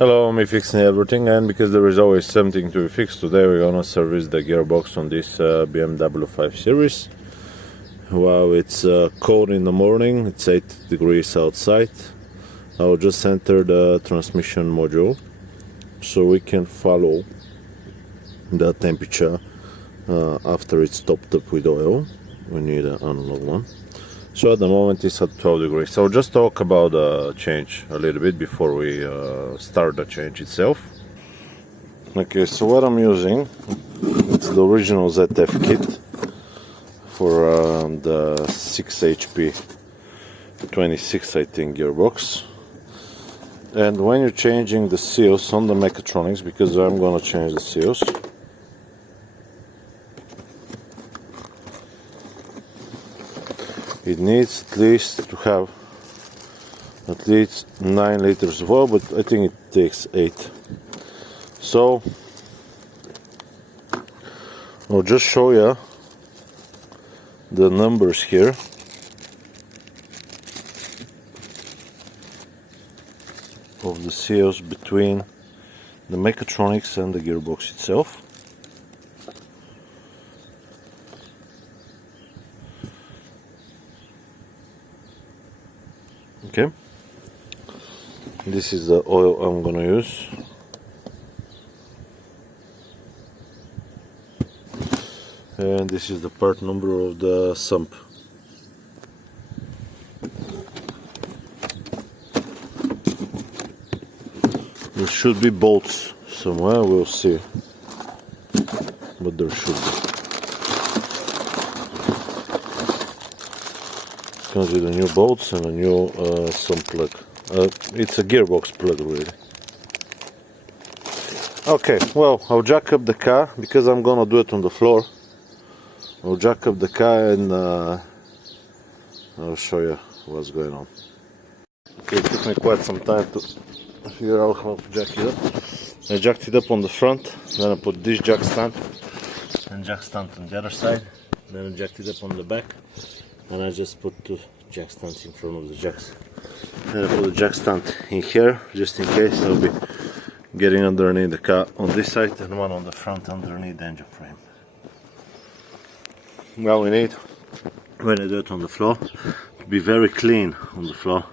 Hello, I'm fixing everything, and because there is always something to fix, today we're gonna service the gearbox on this BMW 5 Series. Wow, it's cold in the morning, it's 8 degrees outside. I'll just enter the transmission module so we can follow the temperature after it's topped up with oil. We need an analog one. So at the moment it's at 12 degrees. So just talk about the change a little bit before we start the change itself. Okay, so what I'm using, it's the original ZF kit for the 6HP 26, I think, gearbox. And when you're changing the seals on the mechatronics, because I'm gonna change the seals, it needs at least to have at least 9 liters of oil, but I think it takes 8. So I'll just show you the numbers here. Of the seals between the mechatronics and the gearbox itself. Okay, this is the oil I'm gonna use. And this is the part number of the sump. There should be bolts somewhere, we'll see, but there should be. Comes with a new bolts and a new sump plug. It's a gearbox plug, really. Okay, well, I'll jack up the car because I'm gonna do it on the floor. I'll jack up the car and I'll show you what's going on. Okay, it took me quite some time to figure out how to jack it up. I jacked it up on the front, then I put this jack stand and jack stand on the other side, then I jacked it up on the back, and I just put 2 jack stands in front of the jacks. Then I put the jack stand in here just in case I'll be getting underneath the car on this side and one on the front underneath the engine frame. Well, we need, when I do it on the floor, to be very clean on the floor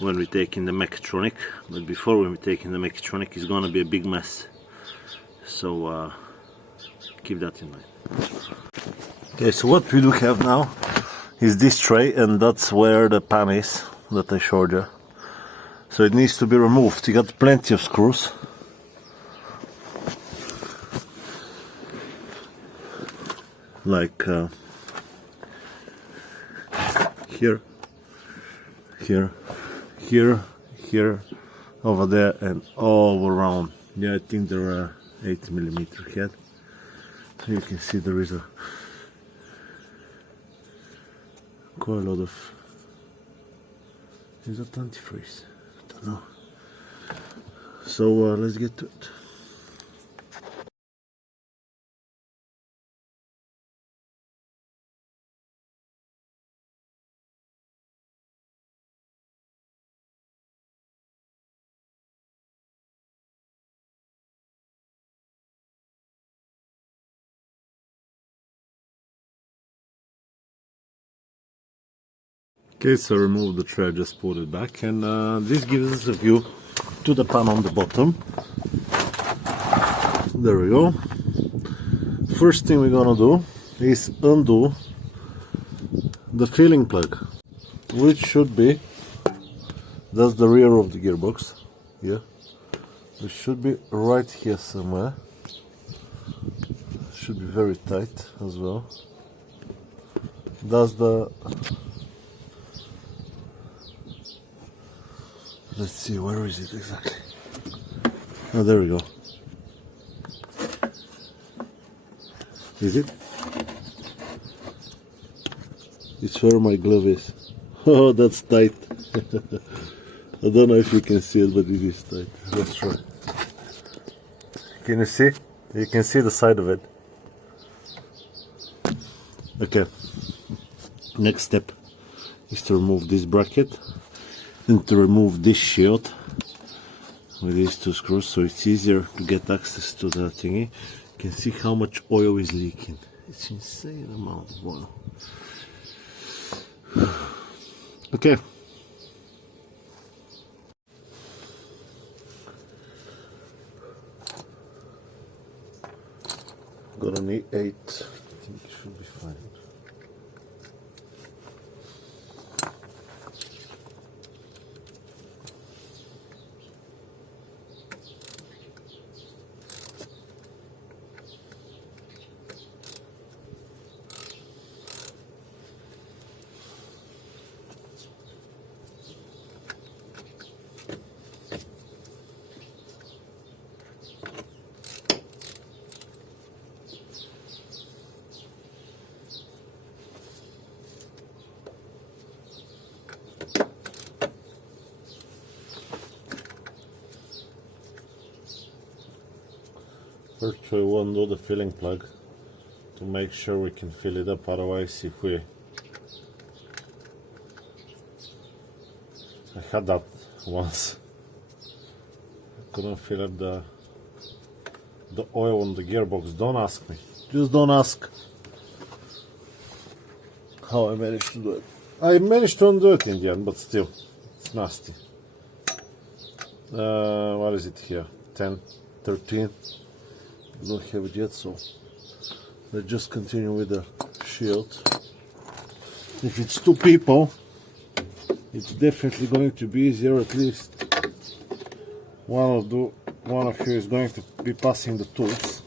when we take in the mechatronic, but before when we take in the mechatronic it's gonna be a big mess, so keep that in mind. Okay, so what we do have now is this tray, and that's where the pan is that I showed you, so it needs to be removed. You got plenty of screws, like here, here, over there, and all around. Yeah, I think there are 8mm head. So you can see there is quite a lot of. Is that antifreeze? I don't know. So let's get to it. Okay, so remove the tray, just put it back, and this gives us a view to the pan on the bottom. There we go. First thing we're gonna do is undo the filling plug, which should be, that's the rear of the gearbox, yeah. It should be right here somewhere. Should be very tight as well. That's the, let's see, where is it exactly? Oh, there we go. Is it? It's where my glove is. Oh, that's tight. I don't know if you can see it, but it is tight. Let's try. Can you see? You can see the side of it. Okay. Next step is to remove this bracket and to remove this shield with these two screws, so it's easier to get access to the thingy. You can see how much oil is leaking. It's insane amount of oil. Okay. Got an E8. I think it should be fine. First we will undo the filling plug to make sure we can fill it up, otherwise I had that once. I couldn't fill up the oil on the gearbox. Don't ask me. Just don't ask how I managed to do it. I managed to undo it in the end, but still, it's nasty. What is it here? 10, 13. I don't have it yet, so let's just continue with the shield. If it's two people, it's definitely going to be easier. At least one of you is going to be passing the tools.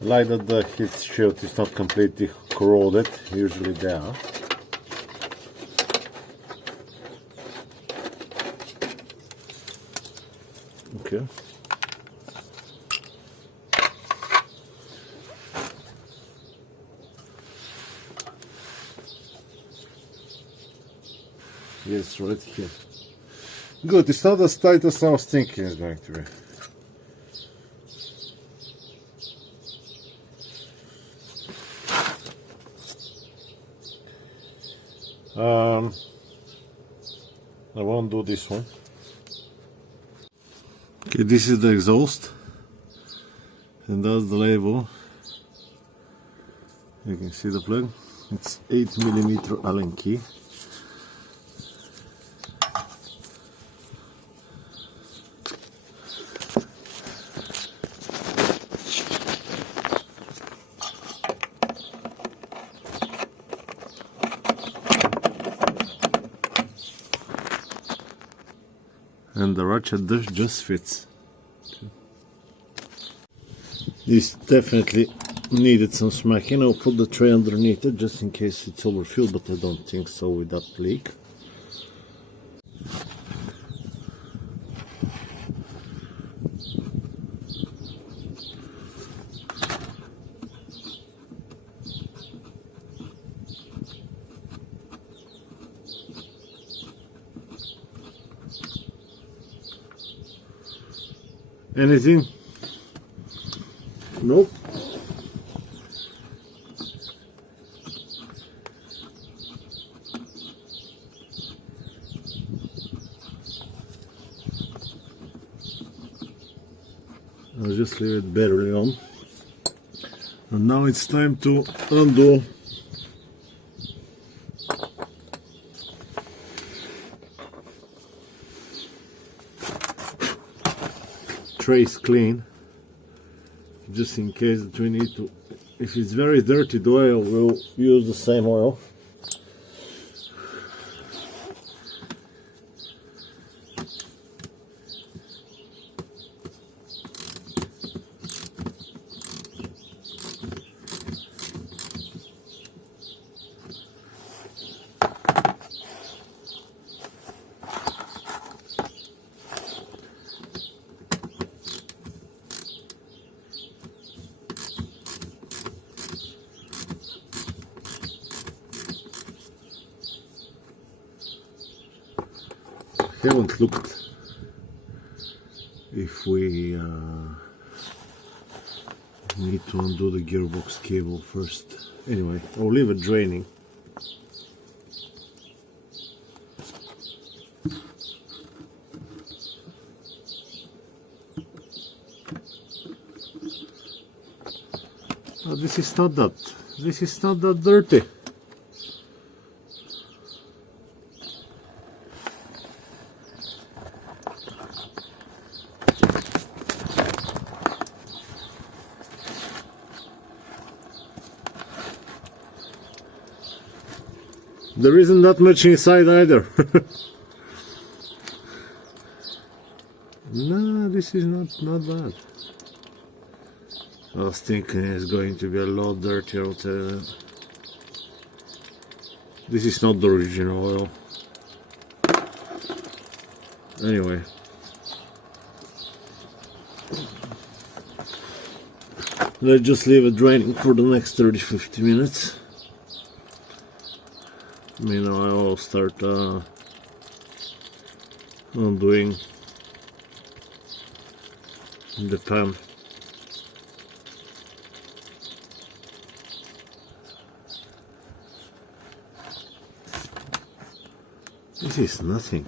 Like that the heat shield is not completely corroded, usually they are. Okay. Yes, right here. Good, it's not as tight as I was thinking it's going to be. I won't do this one. Okay, this is the exhaust, and that's the label. You can see the plug. It's 8mm Allen key. And the ratchet just fits. This definitely needed some smacking. I'll put the tray underneath it just in case it's overfilled, but I don't think so with that leak. Anything? Nope. I'll just leave it barely on. And now it's time to undo trays clean, just in case that we need to. If it's very dirty, the oil, we'll use the same oil. Haven't looked if we need to undo the gearbox cable first. Anyway, I'll leave it draining. Oh, this is not that dirty. There isn't that much inside either. No, this is not bad. I was thinking it's going to be a lot dirtier. This is not the original oil. Anyway. Let's just leave it draining for the next 30-50 minutes. Meanwhile, I'll start undoing the pan. This is nothing.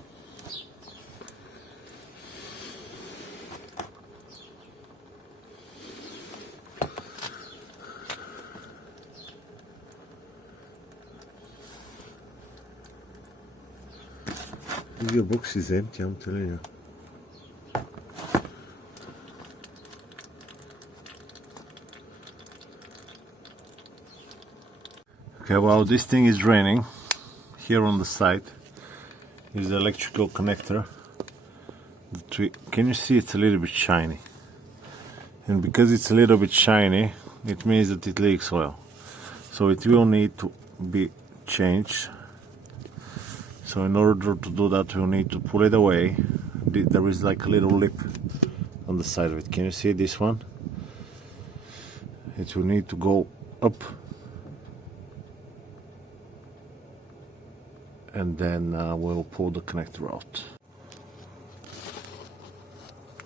Your box is empty, I'm telling you. Okay, well, this thing is draining. Here on the side is the electrical connector. Can you see it's a little bit shiny? And because it's a little bit shiny, it means that it leaks oil. So it will need to be changed. So in order to do that, we'll need to pull it away. There is like a little lip on the side of it. Can you see this one? It will need to go up. And then we'll pull the connector out.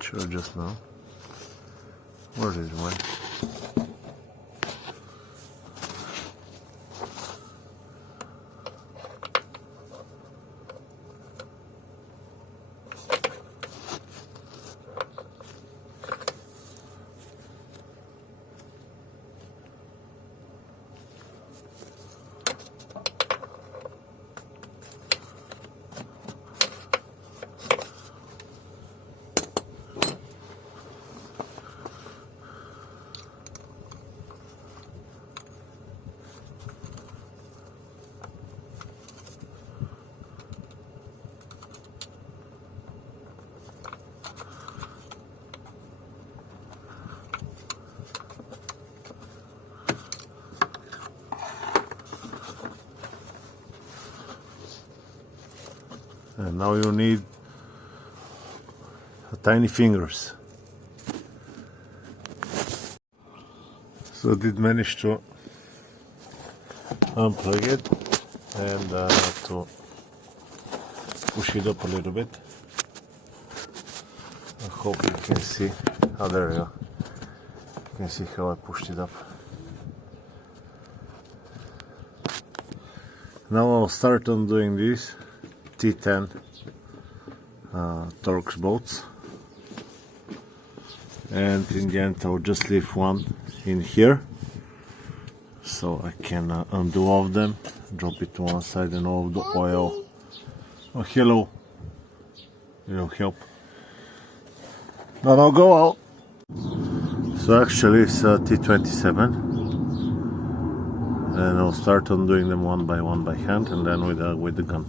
Sure, just now. Where is it went? And now you need tiny fingers. So I did manage to unplug it and to push it up a little bit. I hope you can see. Oh, there you go. You can see how I pushed it up. Now I'll start on doing this T10 Torx bolts, and in the end I'll just leave one in here so I can undo all of them, drop it to one side, and all of the oil. Oh, hello. It'll help. No, no, go out. So actually it's T27, and I'll start on doing them one by hand, and then with the gun.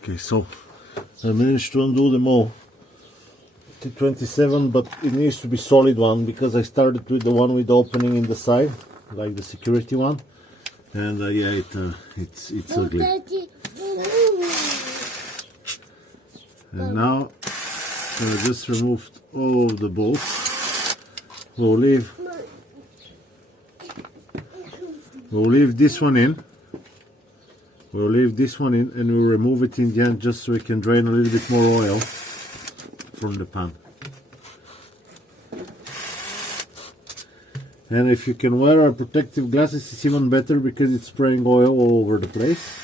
Okay, so I managed to undo them all. T27, but it needs to be solid one, because I started with the one with the opening in the side, like the security one, and yeah, it's ugly. And now I just removed all of the bolts. We'll leave this one in. We'll leave this one in, and we'll remove it in the end, just so we can drain a little bit more oil from the pan. And if you can wear our protective glasses, it's even better, because it's spraying oil all over the place.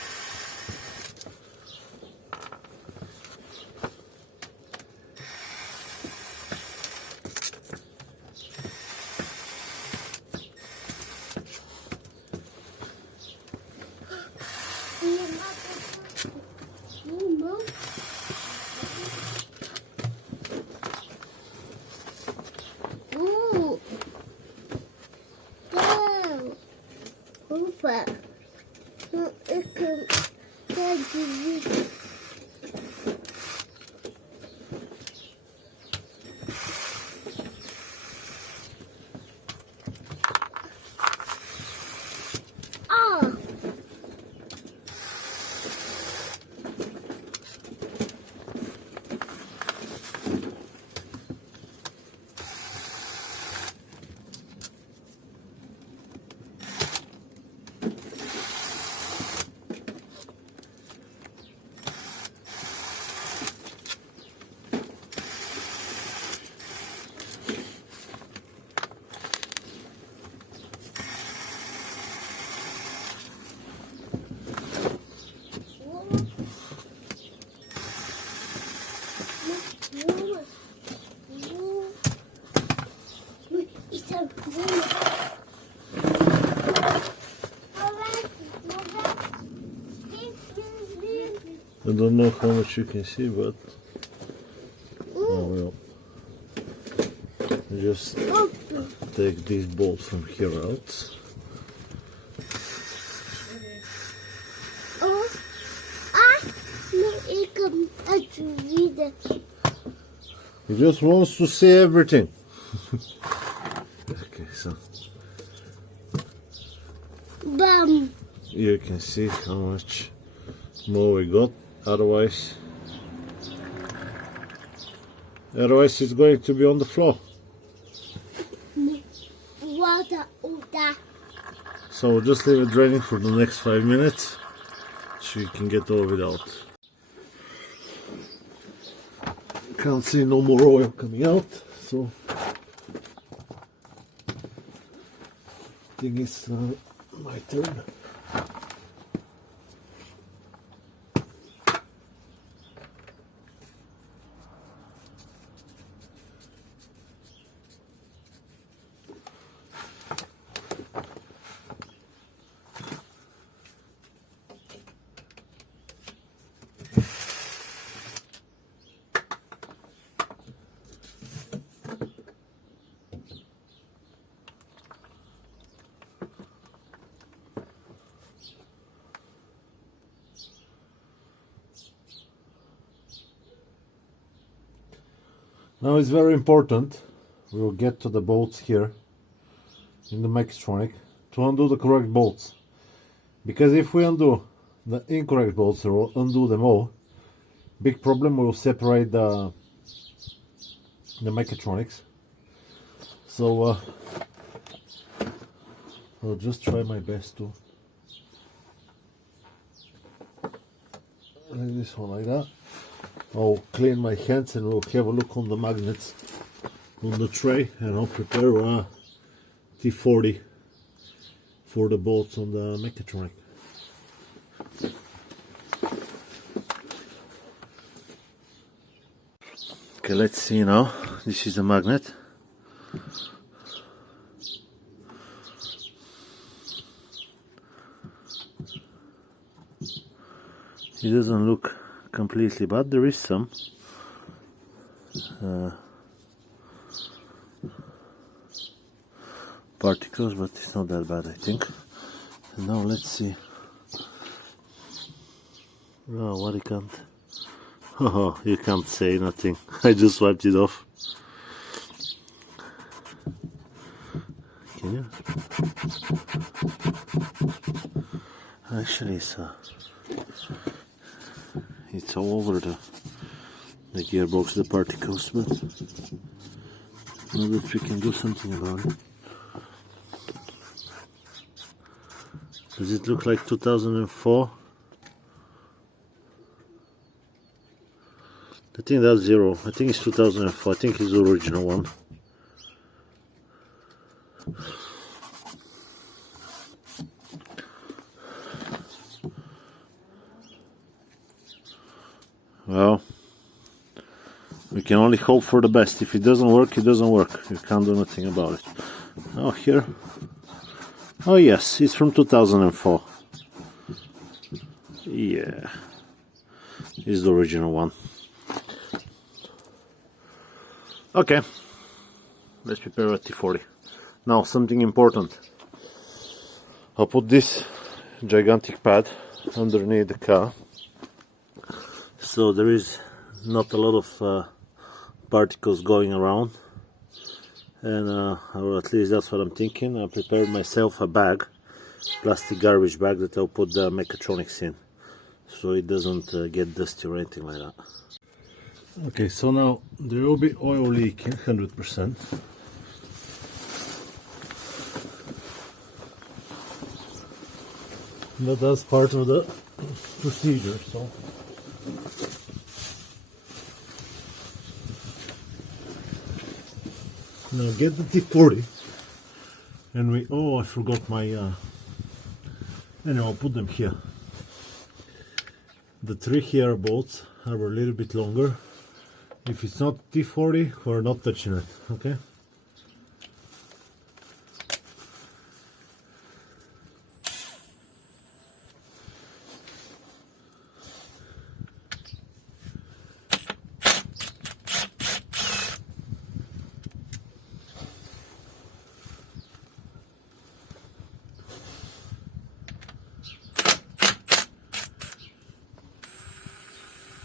I don't know how much you can see, but oh well. Just take this bolt from here out. He just wants to see everything. Okay, so you can see how much more we got. Otherwise it's going to be on the floor. So we'll just leave it draining for the next 5 minutes, so you can get all of it out. Can't see no more oil coming out, so I think it's my turn. Now it's very important, we will get to the bolts here in the mechatronic to undo the correct bolts, because if we undo the incorrect bolts, so undo them all. Big problem, will separate the mechatronics. So I'll just try my best to like this one, like that. I'll clean my hands and we'll have a look on the magnets on the tray, and I'll prepare a T40 for the bolts on the mechatronic. Okay, let's see now. This is the magnet. It doesn't look completely bad. There is some particles, but it's not that bad, I think. And now let's see. Oh, what, you can't. Oh, you can't say nothing. I just wiped it off. Can you? Actually, it's all over the gearbox, the particles, but maybe we can do something about it. Does it look like 2004? I think that's 0. I think it's 2004. I think it's the original one. Well, we can only hope for the best. If it doesn't work, it doesn't work. You can't do nothing about it. Oh, here. Oh yes, it's from 2004. Yeah, it's the original one. Okay, let's prepare a T40. Now, something important. I'll put this gigantic pad underneath the car, so there is not a lot of particles going around, and or at least that's what I'm thinking. I prepared myself a bag, plastic garbage bag, that I'll put the mechatronics in, so it doesn't get dusty or anything like that. Okay, so now there will be oil leaking 100%. But that's part of the procedure, so now get the T40, and we, oh, I forgot my anyway, I'll put them here. The 3 here bolts are a little bit longer. If it's not T40, we're not touching it, okay?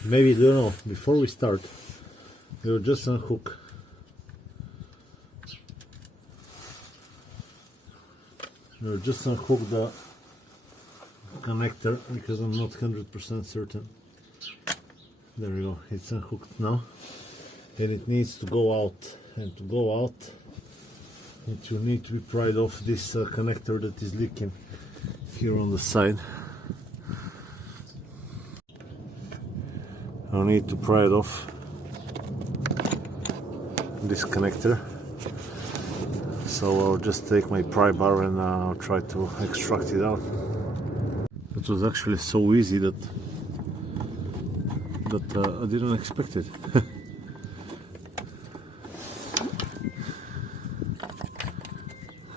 Maybe, don't know, before we start, we'll just unhook the connector, because I'm not 100% certain. There we go, it's unhooked now, and it needs to go out, and to go out it will need to be pried off this connector that is leaking here on the side. I'll need to pry it off this connector, so I'll just take my pry bar and I'll try to extract it out. It was actually so easy that I didn't expect it.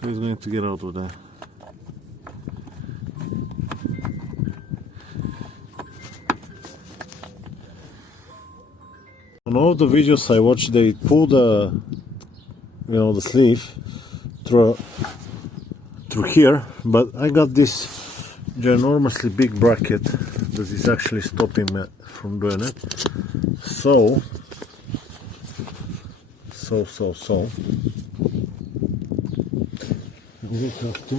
Who's going to get out of there? On all the videos I watched, they pull the, you know, the sleeve through here, but I got this ginormously big bracket that is actually stopping me from doing it. So we have to,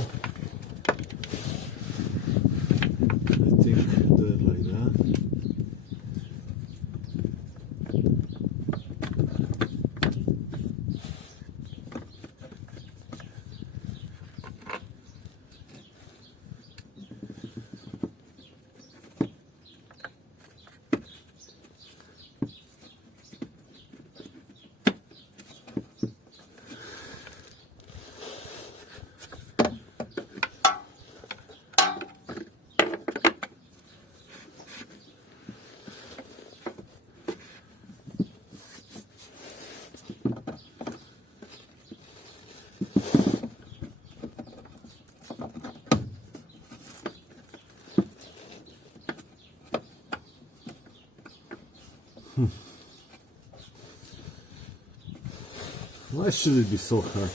I think, Why should it be so hard?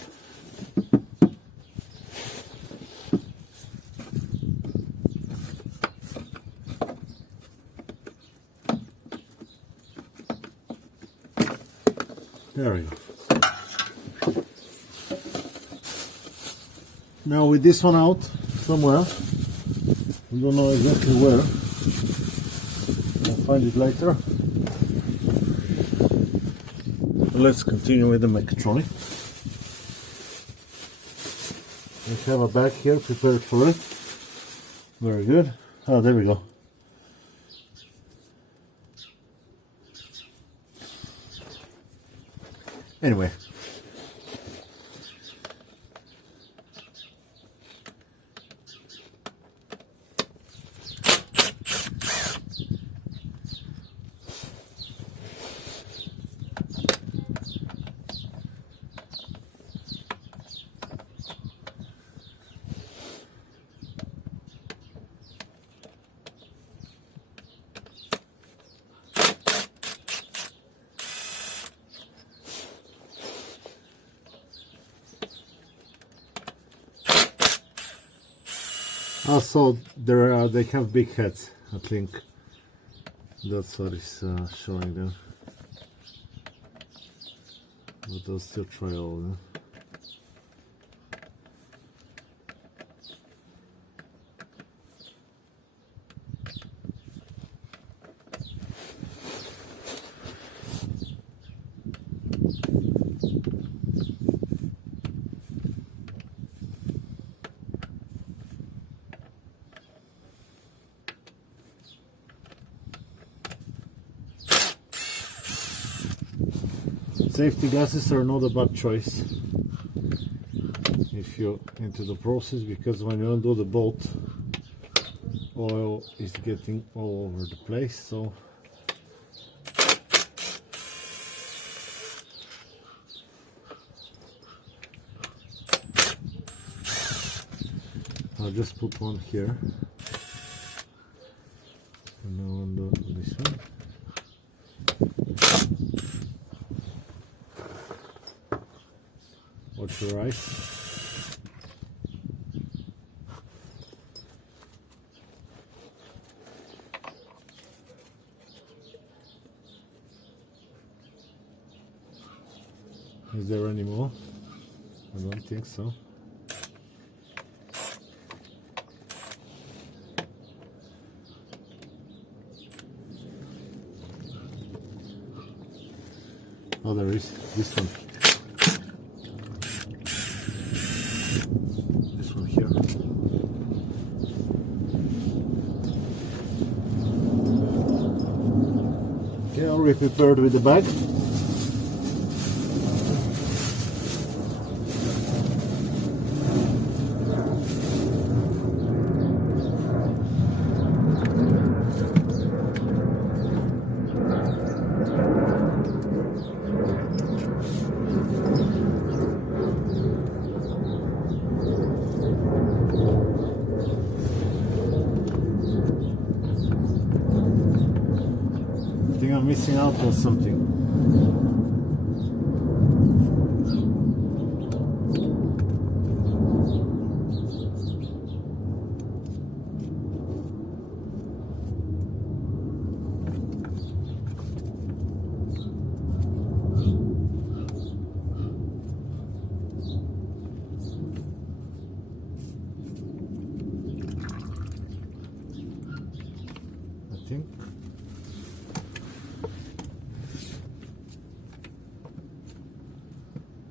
There we go. Now with this one out somewhere, we don't know exactly where. I'll find it later. Let's continue with the mechatronic. We have a bag here prepared for it. Very good. Oh, there we go. Anyway. Also, they have big heads. I think that's what is showing them. But I'll still try all of them. Safety gases are not a bad choice if you're into the process, because when you undo the bolt, oil is getting all over the place. So I'll just put one here and now undo this one. Watch your eyes. Is there any more? I don't think so. Oh, there is this one. This one here. Okay, already prepared with the bag. I think I'm missing out on something. I think.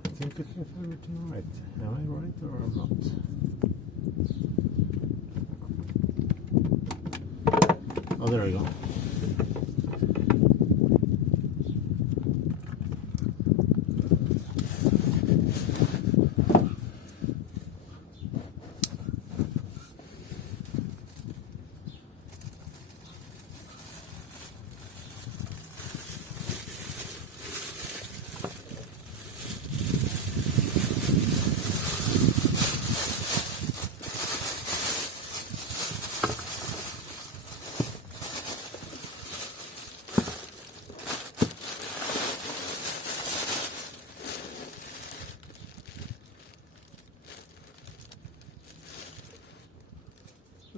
I think I have everything right. Am I right or am I not? Oh, there we go.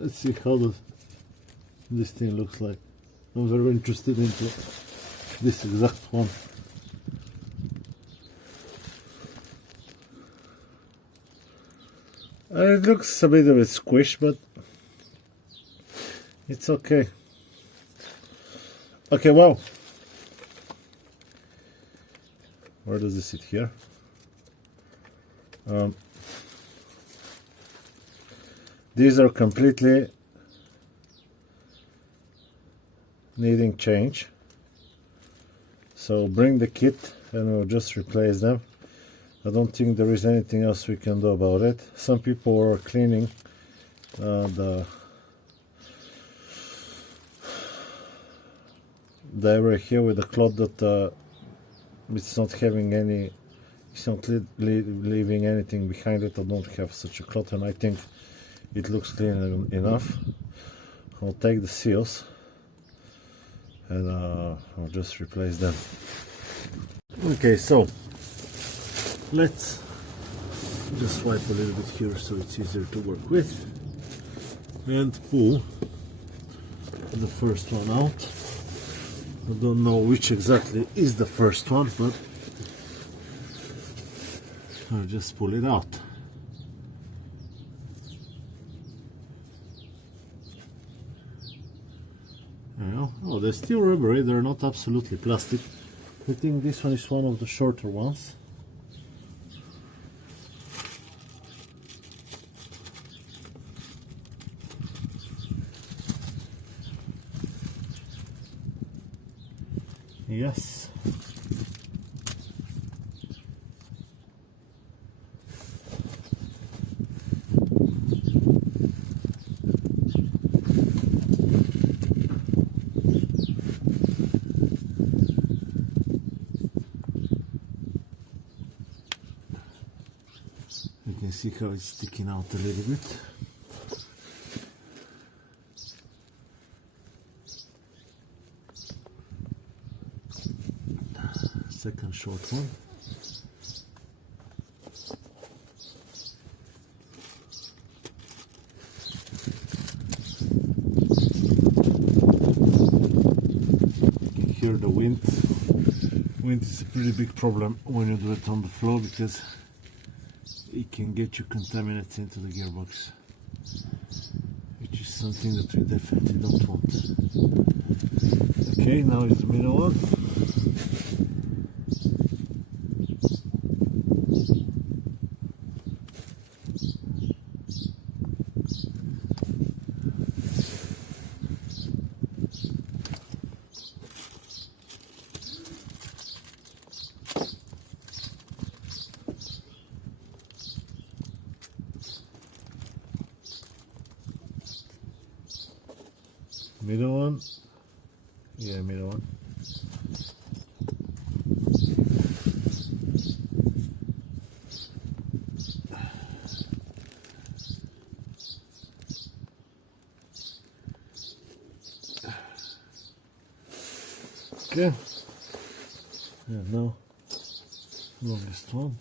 Let's see how this thing looks like. I'm very interested into this exact one. It looks a bit of a squish, but it's okay. Okay, well, where does this sit here? These are completely needing change, so bring the kit and we'll just replace them. I don't think there is anything else we can do about it. Some people are cleaning the area here with a cloth that it's not having any, it's not leaving anything behind it. I don't have such a cloth, and I think it looks clean enough. I'll take the seals and I'll just replace them. Okay, so let's just swipe a little bit here so it's easier to work with, and pull the first one out. I don't know which exactly is the first one, but I'll just pull it out. Oh, they're still rubbery, they're not absolutely plastic. I think this one is one of the shorter ones. Yes. You can see how it's sticking out a little bit. Second short one. You can hear the wind. Wind is a pretty big problem when you do it on the floor, because it can get you contaminates into the gearbox, which is something that we definitely don't want. Okay, now is the middle one. Middle one, yeah, middle one. Okay, and now longest one.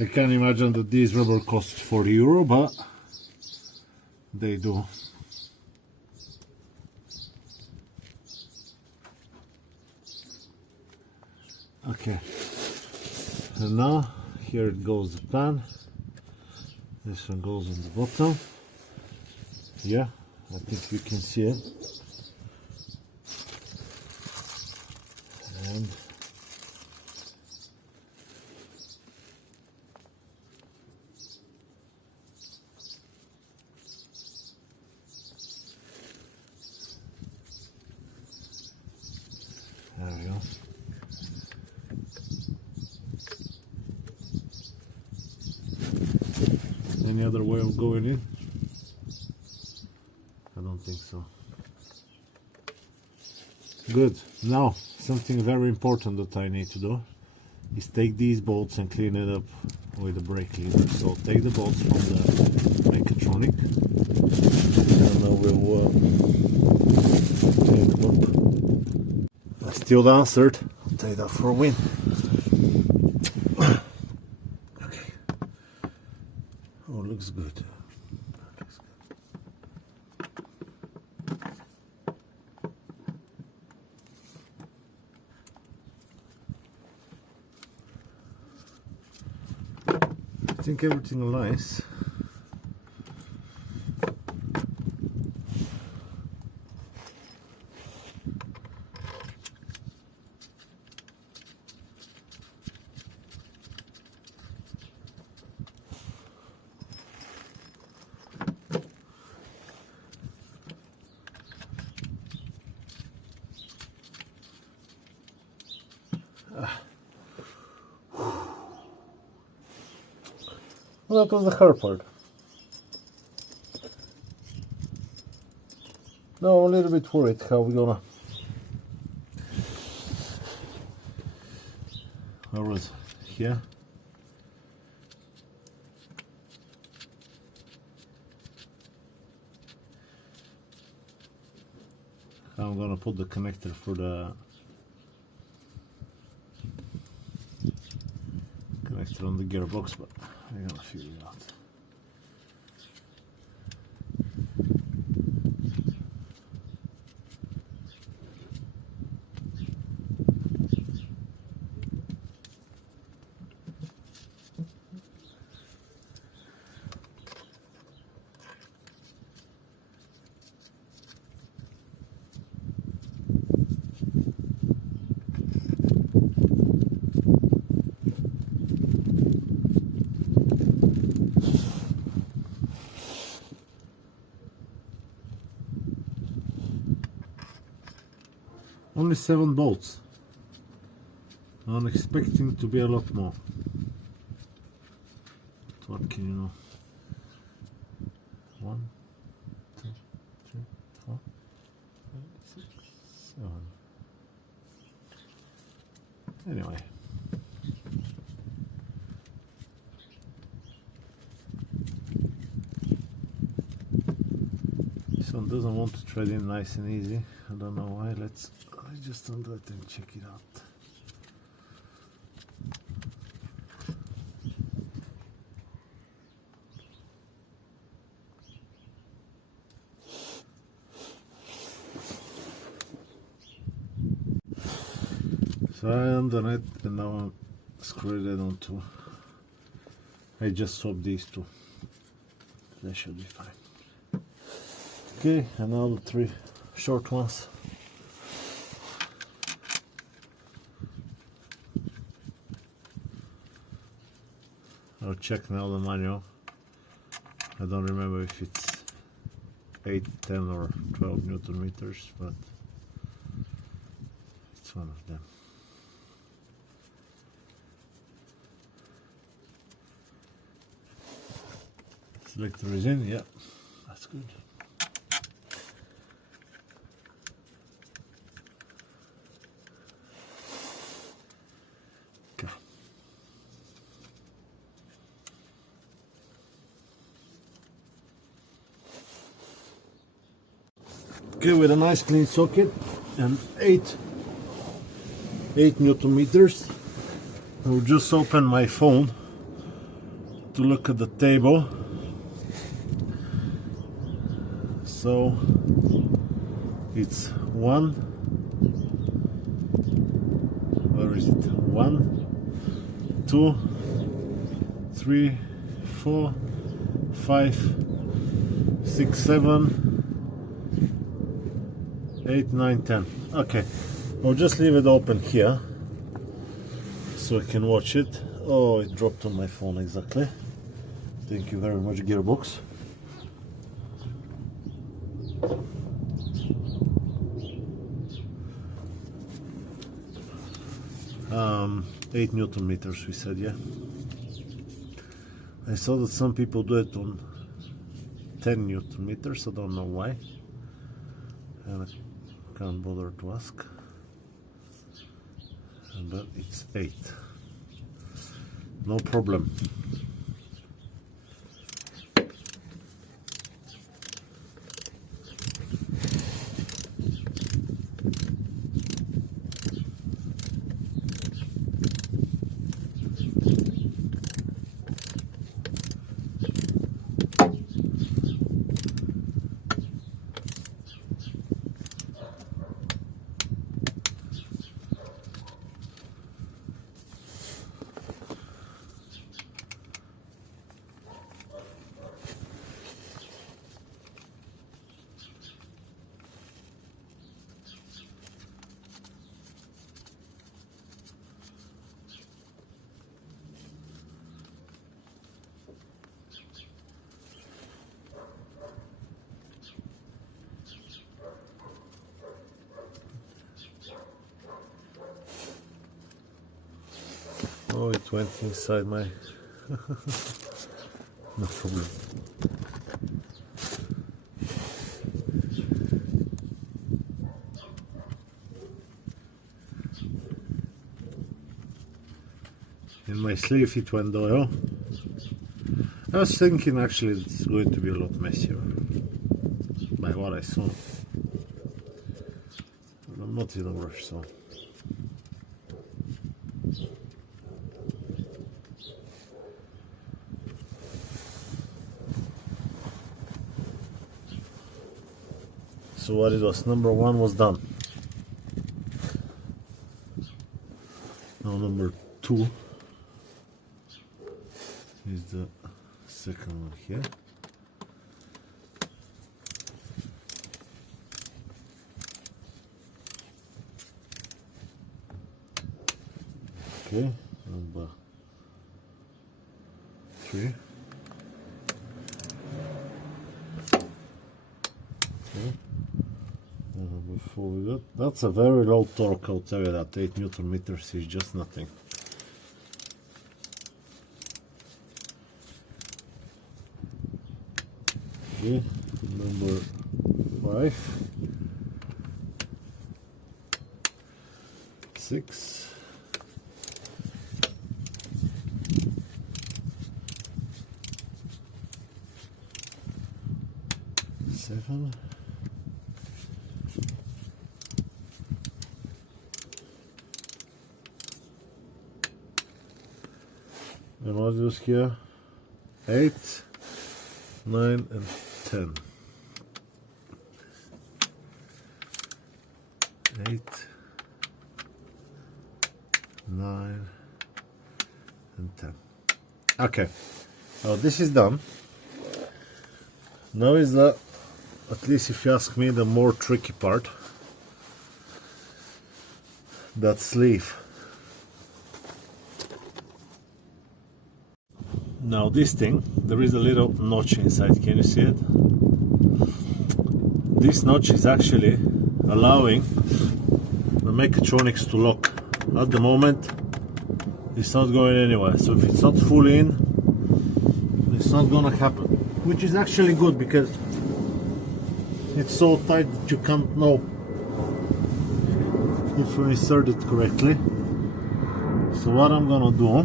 I can imagine that these rubber cost €40, but they do. Okay, and now here it goes, the pan. This one goes on the bottom. Yeah, I think you can see it. And there we go. Any other way of going in? I don't Good. Now, something very important that I need to do is take these bolts and clean it up with the brake cleaner. So take the bolts from the mechatronic and we'll clean them up. I still answered. I'll take that for a win. Okay. Oh, looks good. I think everything nice. Well, that was the hard part. Now I'm a little bit worried how we're gonna. Where was here? How I'm gonna put the connector for the connector on the gearbox, but I'm gonna figure it out. Only 7 bolts. I'm expecting to be a lot more. But what can you know? 1, 2, 3, 4, 5, 6, 7. Anyway. This one doesn't want to thread in nice and easy. I don't know why. Let's just undo it and check it out. So I undone it and now I'm screwed it on too. I just swapped these two. That should be fine. Okay, and now the 3 short ones. I'll check now the manual. I don't remember if it's 8, 10 or 12 Newton meters, but it's one of them. Selector is in, yeah, that's good. Okay, with a nice clean socket and 8 Newton meters, I'll just open my phone to look at the table. So it's 1, where is it? 1, 2, 3, 4, 5, 6, 7, 8, 9, 10. Okay, I'll just leave it open here so I can watch it. Oh, it dropped on my phone exactly. Thank you very much, Gearbox. 8 Newton meters, we said, yeah. I saw that some people do it on 10 Newton meters. I don't know why. And I can't bother to ask, but it's 8. No problem. Oh, it went inside my... No problem. In my sleeve it went oil. I was thinking actually it's going to be a lot messier by what I saw. But I'm not in a rush, so... So what it was, number 1 was done. Now number 2 is the second one here. Okay, number 3. Okay. Before we got, that's a very low torque, I'll tell you that. 8 Newton meters is just nothing. Okay, number 5, 6, 7, and what is here? 8, 9 and 10. 8, 9 and 10. Okay, now this is done. Now is the, at least if you ask me, the more tricky part. That sleeve. Now this thing, there is a little notch inside, can you see it? This notch is actually allowing the mechatronics to lock. At the moment it's not going anywhere, so if it's not full in, it's not gonna happen, which is actually good because it's so tight that you can't know if you insert it correctly. So what I'm gonna do,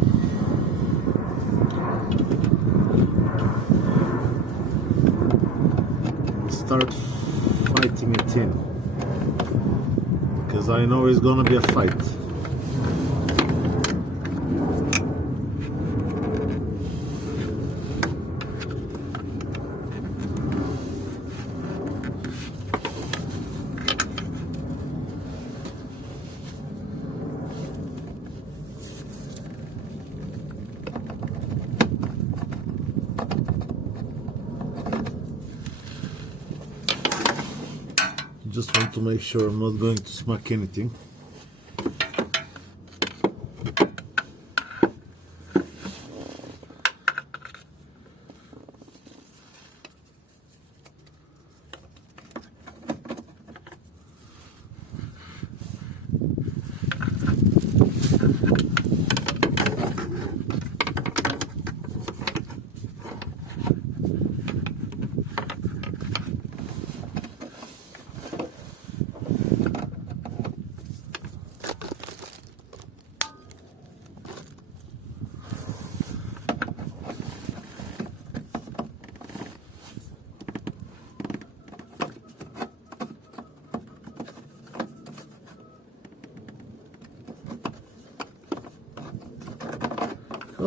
start fighting it in, because I know it's gonna be a fight. Just want to make sure I'm not going to smack anything.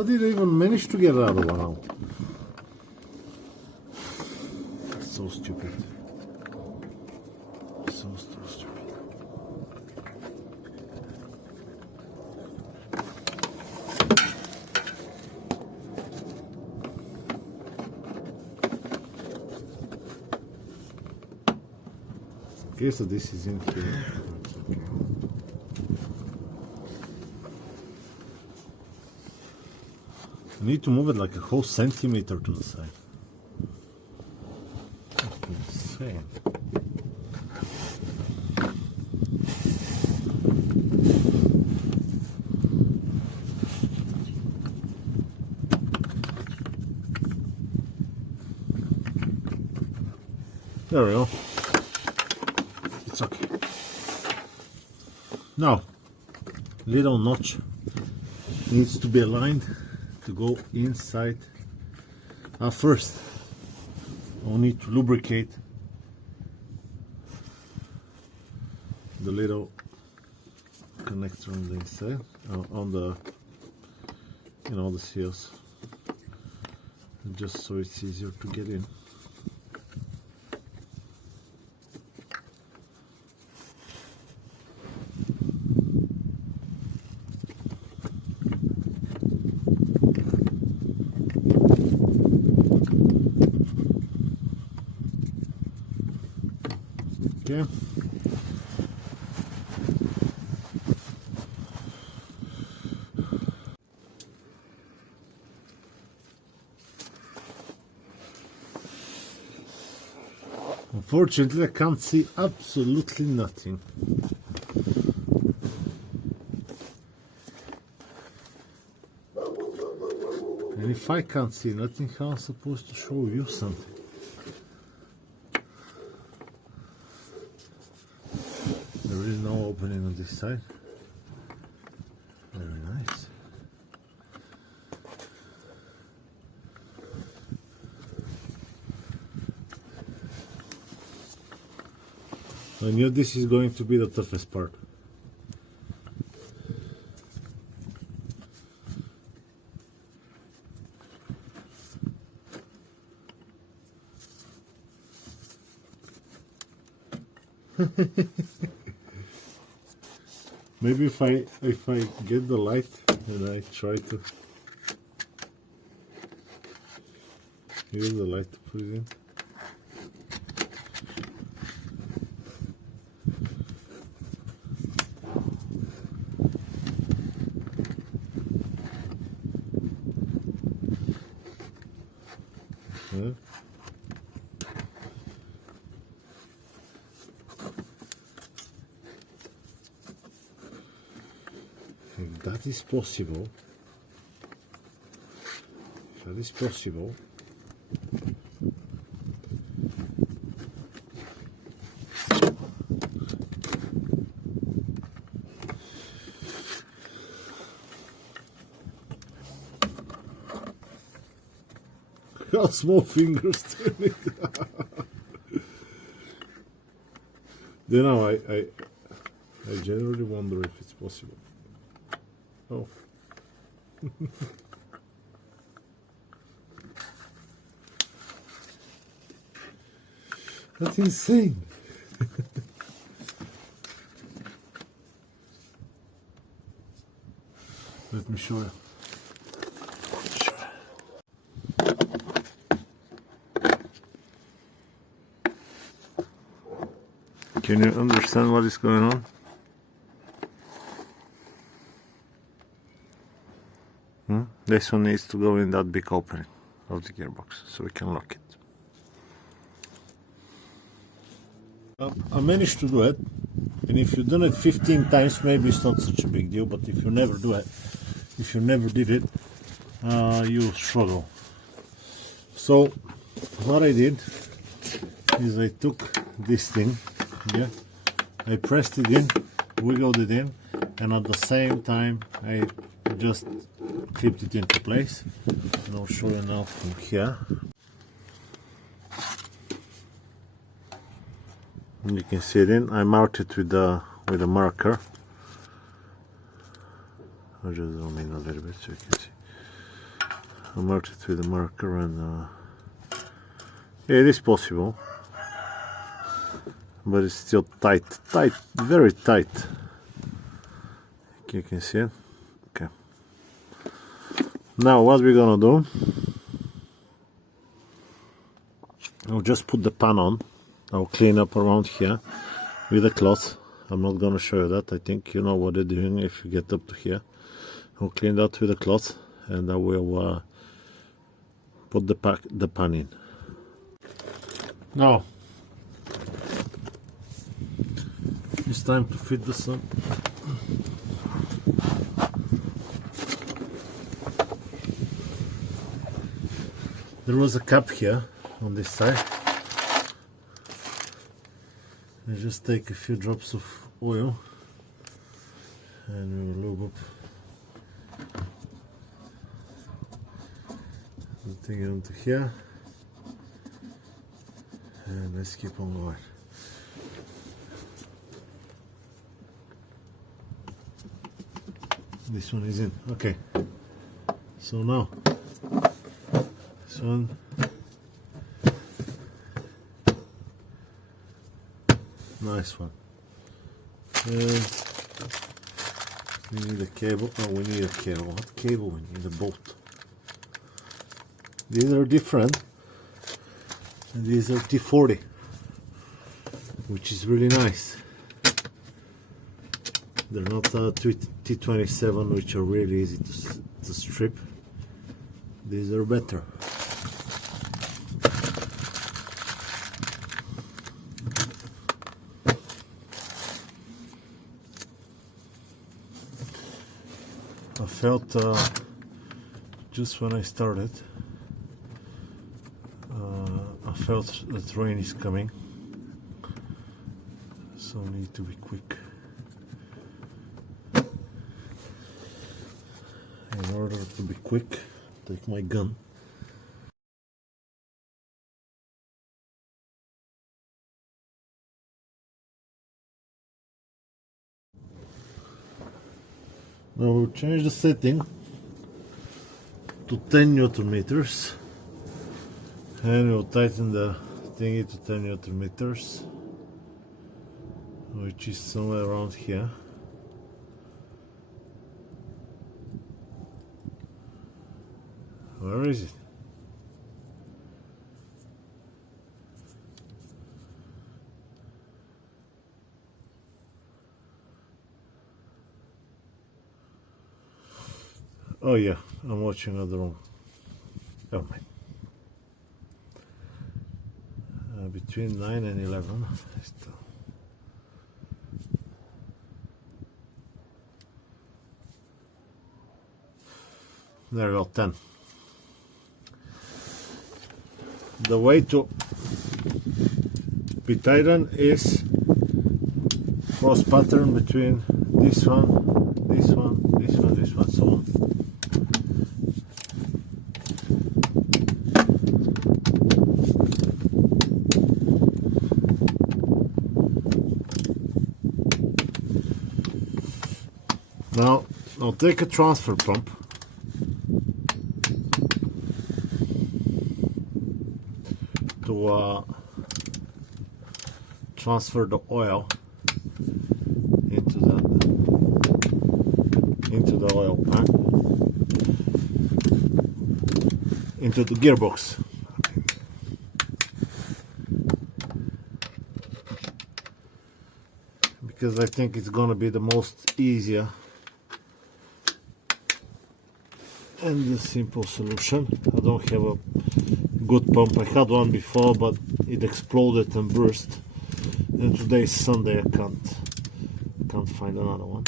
How did I even manage to get another one out? So stupid. So stupid. Okay, so this is in here. That's okay. I need to move it like a whole centimeter to the side. That's insane. There we go. It's okay. Now, little notch needs to be aligned to go inside. First, I'll need to lubricate the little connector on the inside, on the, the seals, just so it's easier to get in. Okay. Unfortunately, I can't see absolutely nothing. And if I can't see nothing, how am I supposed to show you something? There is no opening on this side. Very nice. I knew this is going to be the toughest part. Maybe if I get the light and I try to use the light to put it in. Yeah. If that is possible, how small fingers turn it. You know, I generally wonder if it's possible. Oh. That's insane. Let me show you. Can you understand what is going on? This one needs to go in that big opening of the gearbox so we can lock it. I managed to do it, and if you've done it 15 times, maybe it's not such a big deal, but if you never do it, if you never did it, you'll struggle. So what I did is I took this thing, yeah, I pressed it in, wiggled it in, and at the same time I just clipped it into place, and I'll show you now from here. And you can see it in. I marked it with a marker. I'll just zoom in a little bit so you can see. I marked it with a marker, and yeah, it is possible, but it's still tight, very tight. You can see it. Okay. Now what we're gonna do, I'll just put the pan on. I'll clean up around here with a cloth. I'm not gonna show you that. I think you know what they're doing if you get up to here. I'll clean that with a cloth, and I will put the pan in. Now it's time to fit this up. There was a cap here on this side. I just take a few drops of oil and we will lube up the thing onto here, and let's keep on going. This one is in. Okay, so now this one, nice one. And we need a cable. Oh, we need a cable. What cable? We need a bolt. These are different, and these are T40, which is really nice. They're not T27, which are really easy to strip. These are better. I felt just when I started, I felt that rain is coming, so I need to be quick. In order to be quick, take my gun. Now we'll change the setting to 10 Newton meters, and we'll tighten the thingy to 10 Newton meters, which is somewhere around here. Where is it? Oh yeah, I'm watching at the wrong. Oh my. Between 9 and 11. There we go, 10. The way to be tightened is cross pattern between this one, this one, this one, this one, so on. Now, I'll take a transfer pump to transfer the oil into the oil pan, into the gearbox. Because I think it's gonna be the most easier and the simple solution. I don't have a good pump. I had one before, but it exploded and burst. And today is Sunday. I can't find another one.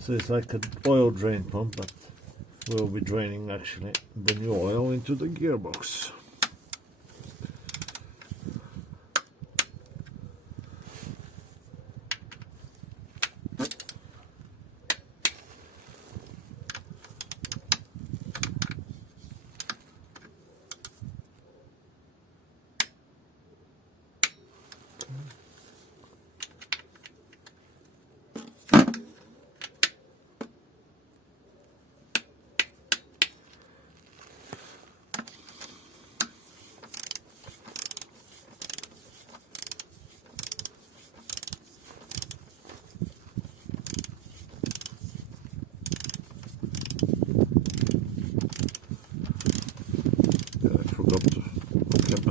So it's like an oil drain pump, but we'll be draining actually the new oil into the gearbox.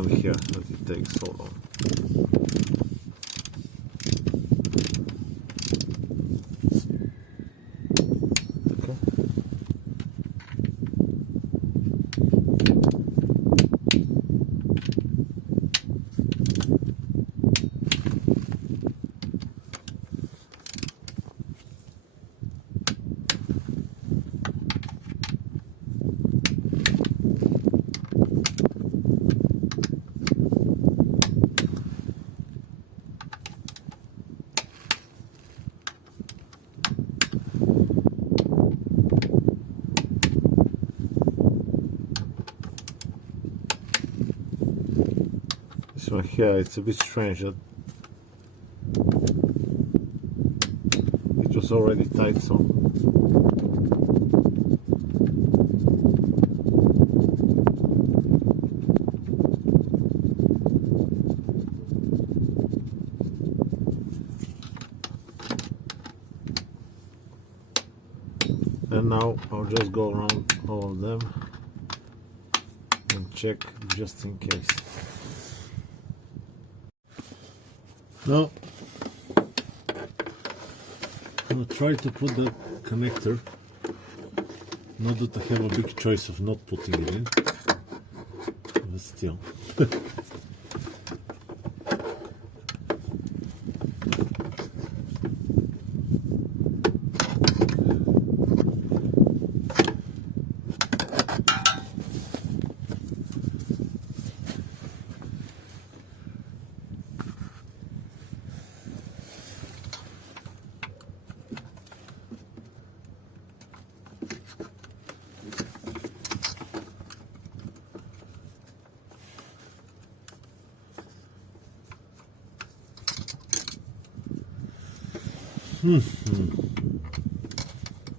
over here that it takes so long. Okay. This one here, it's a bit strange that it was already tight, so and now I'll just go around all of them and check just in case. Now I'm gonna try to put the connector, not that I have a big choice of not putting it in, but still.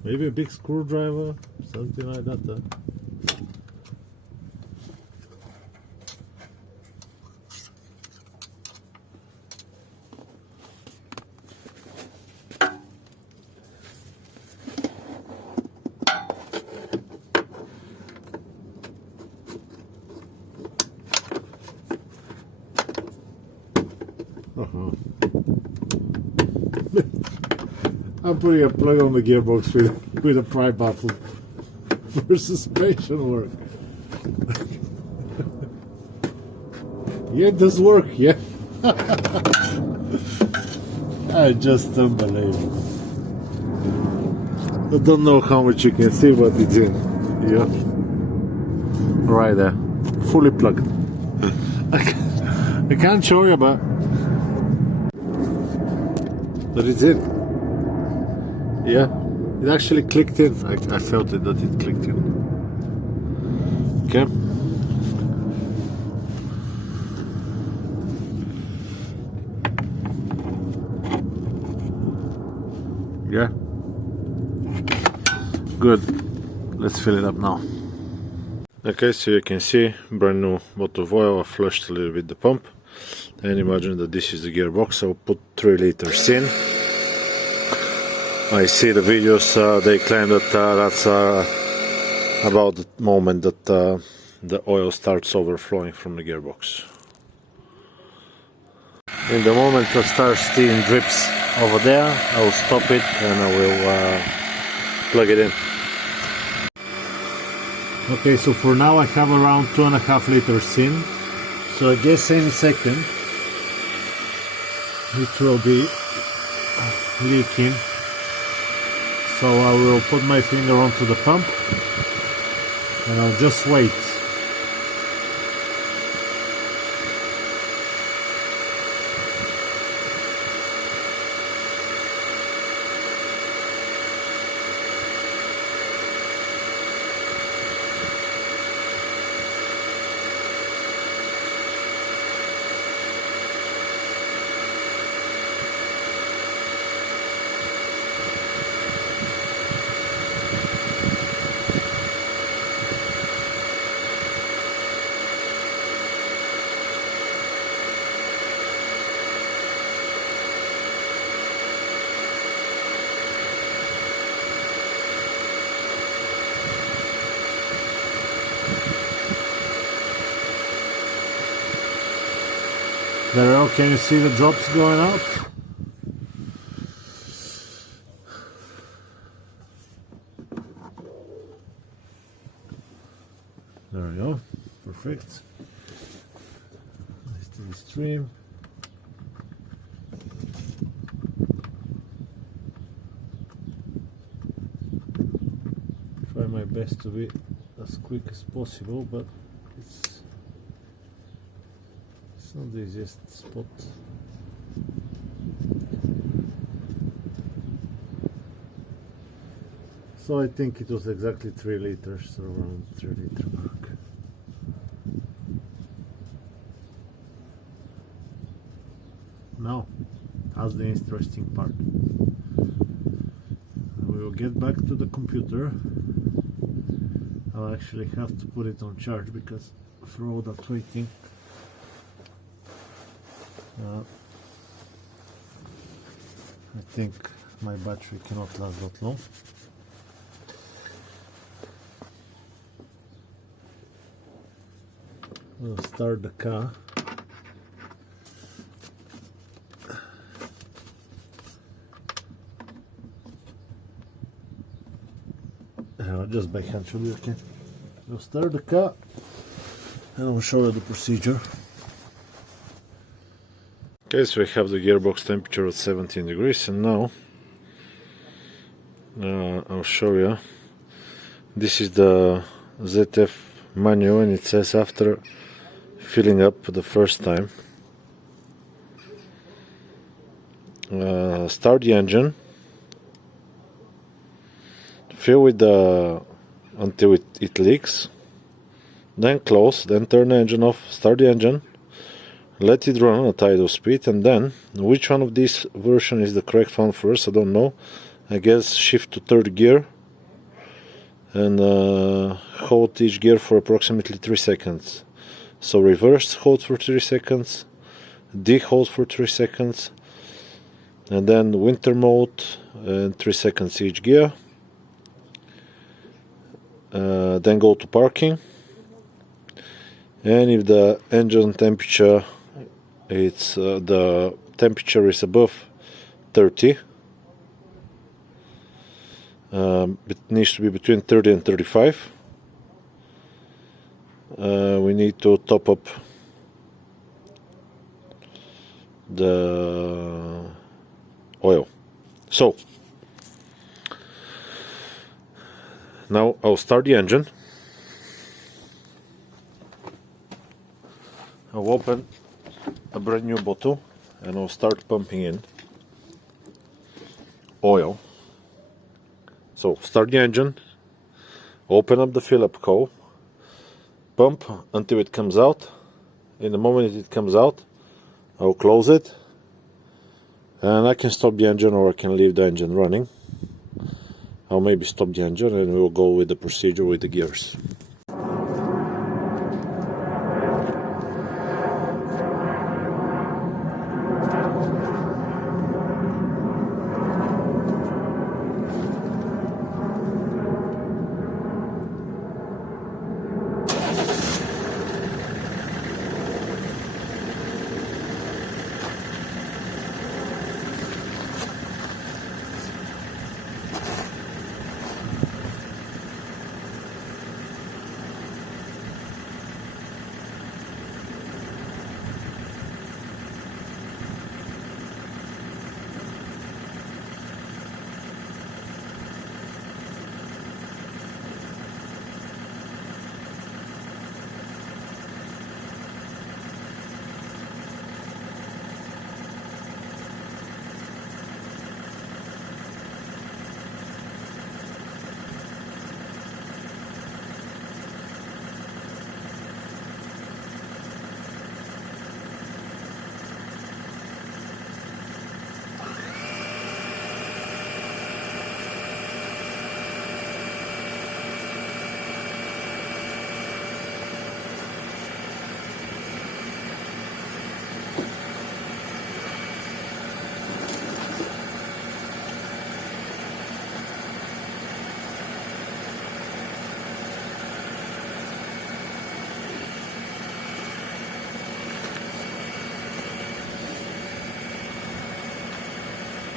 Maybe a big screwdriver, something like that. I'm putting a plug on the gearbox with a pry baffle for suspension work. Yeah, it does work, yeah. I just unbelievable. I don't know how much you can see, but it's in. Yeah. Right there. Fully plugged. I can't show you, but it's in. Yeah, it actually clicked in. I felt it that it clicked in. Okay. Yeah. Good. Let's fill it up now. Okay, so you can see brand new bottle of oil. I flushed a little bit the pump. And imagine that this is the gearbox. I'll put 3 liters in. I see the videos, they claim that that's about the moment that the oil starts overflowing from the gearbox. In the moment that starts steam drips over there, I will stop it and I will plug it in. Okay, so for now I have around 2.5 liters in, so I guess any second it will be leaking. So I will put my finger onto the pump and I'll just wait. There, oh, can you see the drops going out? There we go, perfect. Nice to the stream. Try my best to be as quick as possible, but it's not the easiest spot. So I think it was exactly 3 liters, so around 3 liter mark. Now, how's the interesting part? We will get back to the computer. I'll actually have to put it on charge because for all that waiting, I think my battery cannot last that long. We'll start the car. Just by hand should be okay. We'll start the car and I'll show you the procedure. Okay, so we have the gearbox temperature at 17 degrees, and now I'll show you. This is the ZF manual, and it says after filling up the first time, start the engine, fill with the until it leaks, then close, then turn the engine off, start the engine, let it run at idle speed, and then which one of these version is the correct one first, I don't know. I guess shift to third gear and hold each gear for approximately 3 seconds. So reverse hold for 3 seconds, D hold for 3 seconds, and then winter mode and 3 seconds each gear. Then go to parking, and if the engine temperature the temperature is above 30, it needs to be between 30 and 35, we need to top up the oil. So now I'll start the engine. I'll open a brand new bottle and I'll start pumping in oil. So start the engine, open up the fill-up cowl, pump until it comes out. In the moment it comes out, I'll close it, and I can stop the engine or I can leave the engine running. I'll maybe stop the engine and we'll go with the procedure with the gears.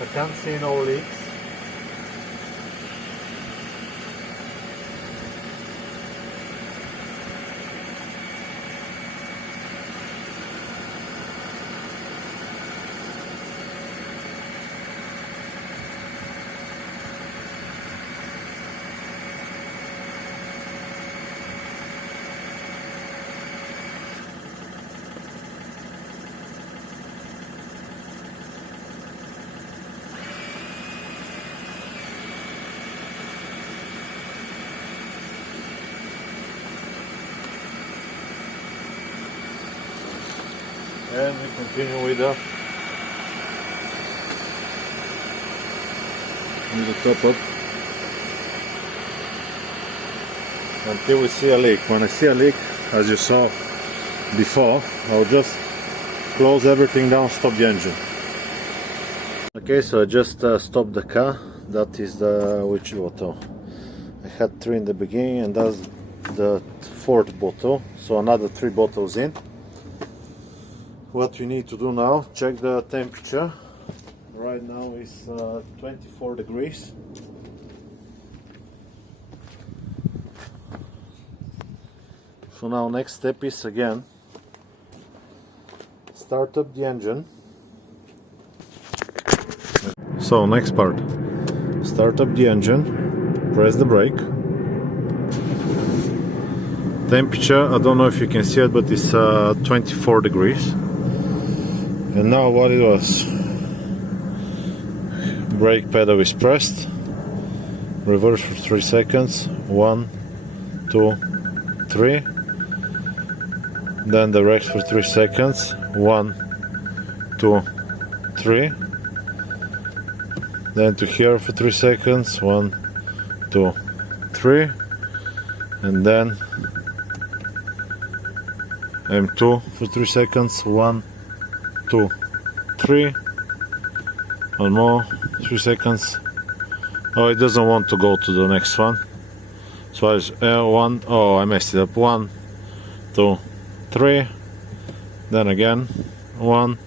I can't see no leaks. And we continue with the top up until we see a leak. When I see a leak, as you saw before, I'll just close everything down, stop the engine. Okay, so I just stopped the car. That is the which bottle? I had 3 in the beginning, and that's the 4th bottle, so another 3 bottles in. What we need to do now, check the temperature. Right now is 24 degrees. So now next step is again start up the engine. So next part, start up the engine, press the brake. Temperature, I don't know if you can see it, but it's 24 degrees. And now what it was, brake pedal is pressed, reverse for 3 seconds, 1, 2, 3, then the rest for 3 seconds, 1, 2, 3, then to here for 3 seconds, 1, 2, 3, and then M2 for 3 seconds, 1, 2, 3, one more, 3 seconds. Oh, it doesn't want to go to the next one. So I just, I messed it up. 1, 2, 3, then again, 1,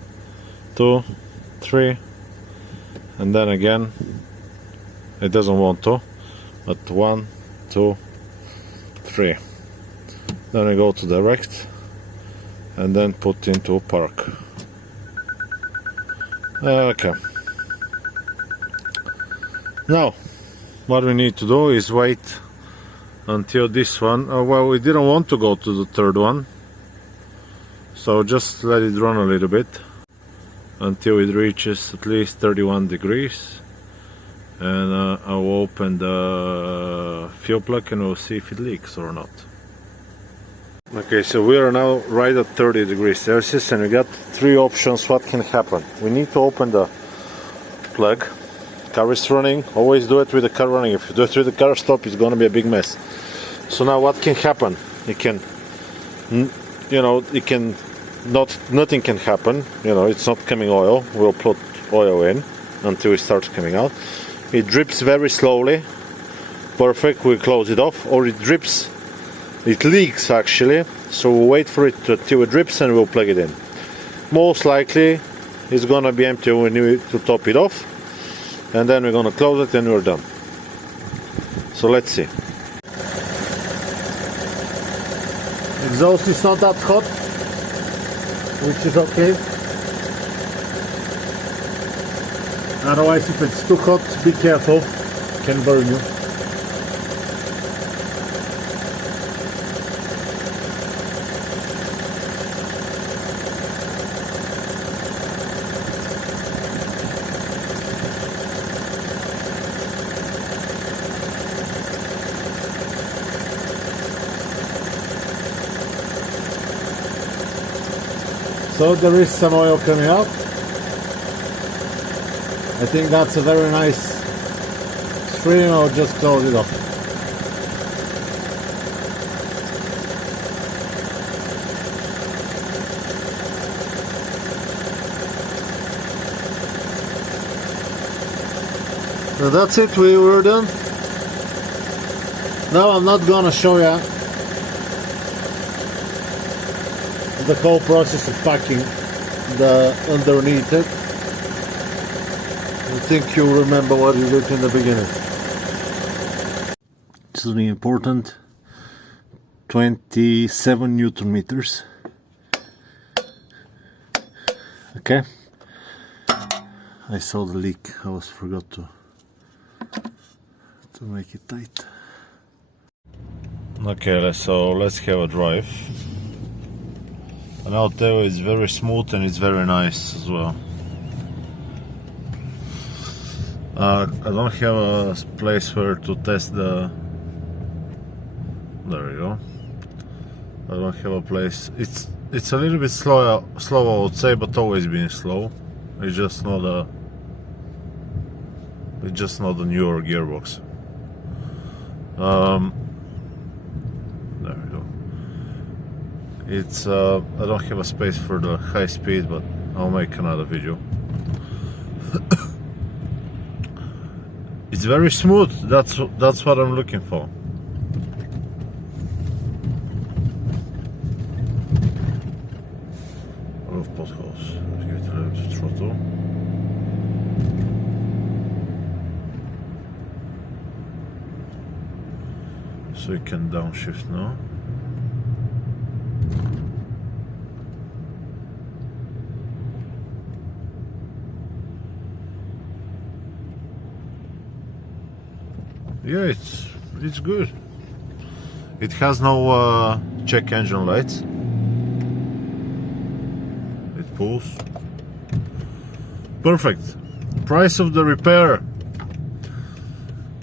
2, 3, and then again. It doesn't want to, but 1, 2, 3. Then I go to direct, and then put into park. Okay. Now, what we need to do is wait until this one. Well, we didn't want to go to the 3rd one, so just let it run a little bit until it reaches at least 31 degrees, and I will open the fuel plug and we'll see if it leaks or not. Okay, so we are now right at 30 degrees Celsius, and we got 3 options what can happen. We need to open the plug. Car is running. Always do it with the car running. If you do it with the car stop, it's going to be a big mess. So now what can happen? It can, nothing can happen. It's not coming oil. We'll put oil in until it starts coming out. It drips very slowly. Perfect. We close it off. Or it drips. It leaks actually, so we'll wait for it till it drips and we'll plug it in. Most likely it's gonna be empty when we need to top it off, and then we're gonna close it and we're done. So let's see. Exhaust is not that hot, which is okay. Otherwise, if it's too hot, be careful, it can burn you. So there is some oil coming out. I think that's a very nice stream. I'll just close it off. So that's it, we were done. Now I'm not gonna show you the whole process of packing the underneath it. I think you remember what you did in the beginning. This is really important. 27 Newton meters. Okay. I saw the leak. I forgot to make it tight. Okay, so let's have a drive. And I'll tell you, it's very smooth and it's very nice as well. I don't have a place where to test the... There we go. I don't have a place. It's a little bit slow I would say, but always been slow. It's just not a newer gearbox. There we go. It's I don't have a space for the high speed, but I'll make another video. It's very smooth. That's what I'm looking for. Of potholes. Let's give it a little bit of throttle. So you can downshift now. Yeah, it's good. It has no check engine lights. It pulls. Perfect. Price of the repair.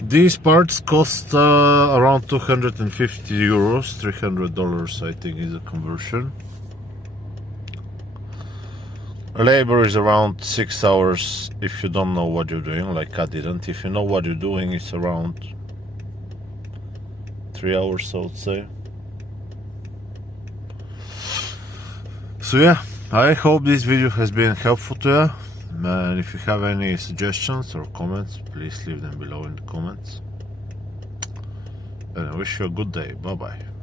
These parts cost around 250 euros, $300 I think is a conversion. Labor is around 6 hours if you don't know what you're doing, like I didn't. If you know what you're doing, it's around 3 hours, I would say. So yeah, I hope this video has been helpful to you. And if you have any suggestions or comments, please leave them below in the comments. And I wish you a good day. Bye bye.